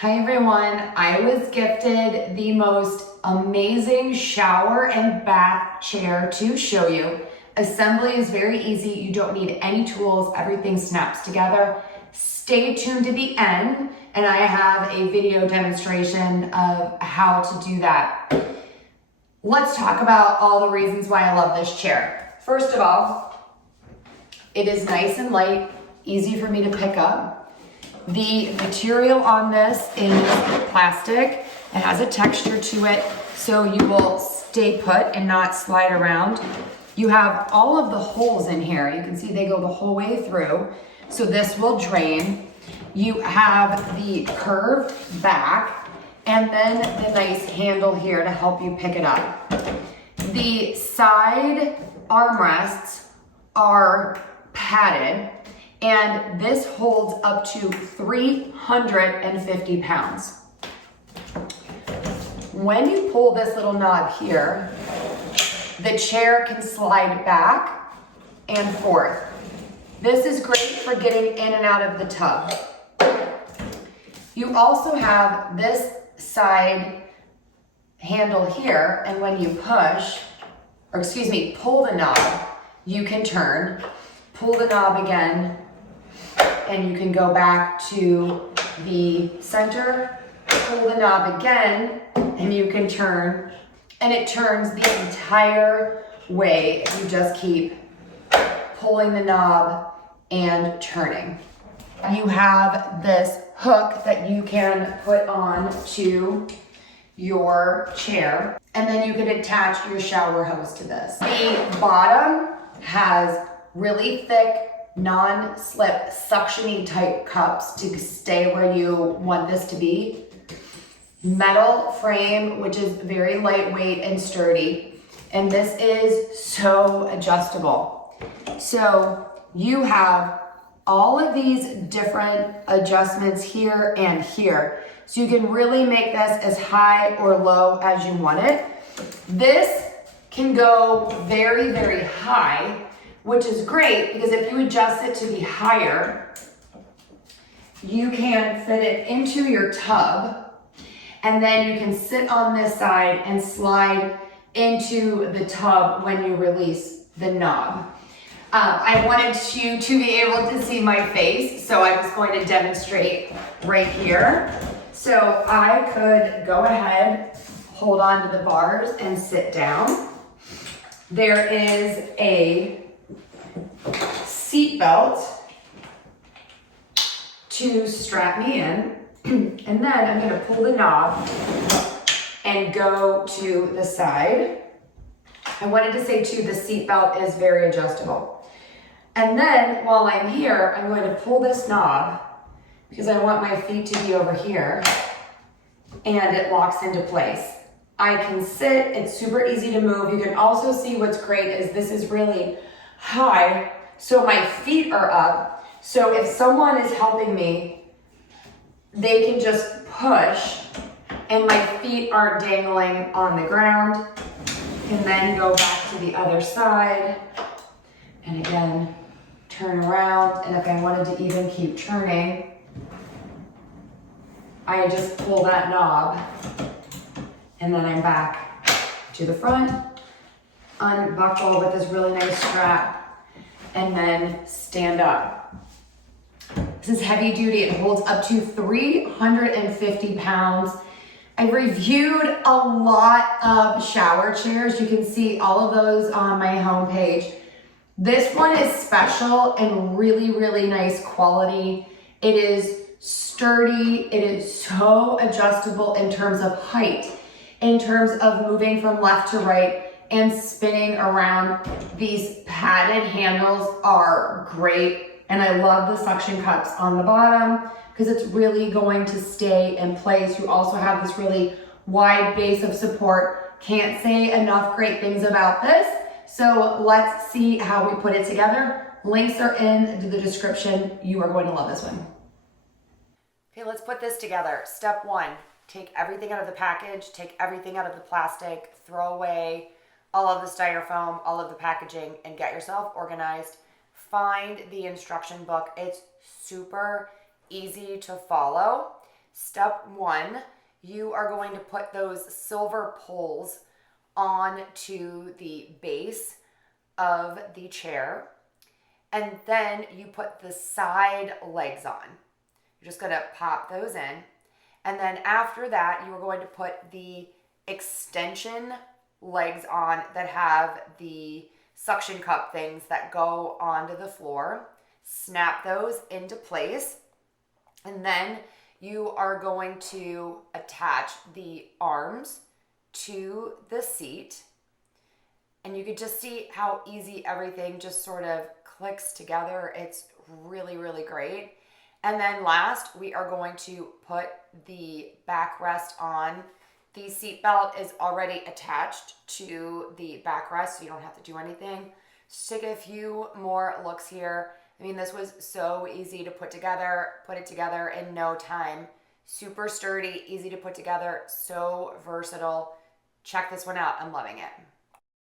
Hi everyone, I was gifted the most amazing shower and bath chair to show you. Assembly is very easy, you don't need any tools, everything snaps together. Stay tuned to the end and I have a video demonstration of how to do that. Let's talk about all the reasons why I love this chair. First of all, it is nice and light, easy for me to pick up. The material on this is plastic. It has a texture to it, so you will stay put and not slide around. You have all of the holes in here. You can see they go the whole way through, so this will drain. You have the curved back, and then the nice handle here to help you pick it up. The side armrests are padded, and this holds up to 350 pounds. When you pull this little knob here, the chair can slide back and forth. This is great for getting in and out of the tub. You also have this side handle here, and when you pull the knob, you can turn, pull the knob again, and you can go back to the center, pull the knob again, and you can turn, and it turns the entire way if you just keep pulling the knob and turning. You have this hook that you can put on to your chair, and then you can attach your shower hose to this. The bottom has really thick, non-slip, suction-y type cups to stay where you want this to be. Metal frame, which is very lightweight and sturdy. And this is so adjustable. So you have all of these different adjustments here and here. So you can really make this as high or low as you want it. This can go very, very high, which is great because if you adjust it to be higher, you can fit it into your tub, and then you can sit on this side and slide into the tub when you release the knob. I wanted you to be able to see my face, so I was going to demonstrate right here. So I could go ahead, hold on to the bars and sit down. There is a seat belt to strap me in, and then I'm going to pull the knob and go to the side. I wanted to say too, the seat belt is very adjustable. And then while I'm here, I'm going to pull this knob because I want my feet to be over here, and it locks into place. I can sit, it's super easy to move. You can also see what's great is this is really high, so my feet are up. So if someone is helping me, they can just push and my feet aren't dangling on the ground. And then go back to the other side and again turn around, and if I wanted to even keep turning, I just pull that knob and then I'm back to the front, unbuckle with this really nice strap, and then stand up. This is heavy duty. It holds up to 350 pounds. I've reviewed a lot of shower chairs. You can see all of those on my homepage. This one is special and really, really nice quality. It is sturdy. It is so adjustable in terms of height, in terms of moving from left to right and spinning around. These padded handles are great, and I love the suction cups on the bottom because it's really going to stay in place. You also have this really wide base of support. Can't say enough great things about this. So let's see how we put it together. Links are in the description. You are going to love this one. Okay, let's put this together. Step one, take everything out of the package, take everything out of the plastic, throw away all of the styrofoam, all of the packaging, and get yourself organized. Find the instruction book. It's super easy to follow. Step one, you are going to put those silver poles onto the base of the chair, and then you put the side legs on. You're just going to pop those in, and then after that, you are going to put the extension legs on that have the suction cup things that go onto the floor. Snap those into place, and then you are going to attach the arms to the seat, and you can just see how easy everything just sort of clicks together. It's really, really great. And then last, we are going to put the backrest on. The seat belt is already attached to the backrest, so you don't have to do anything. Just take a few more looks here. I mean, this was so easy to put it together in no time. Super sturdy, easy to put together, so versatile. Check this one out. I'm loving it.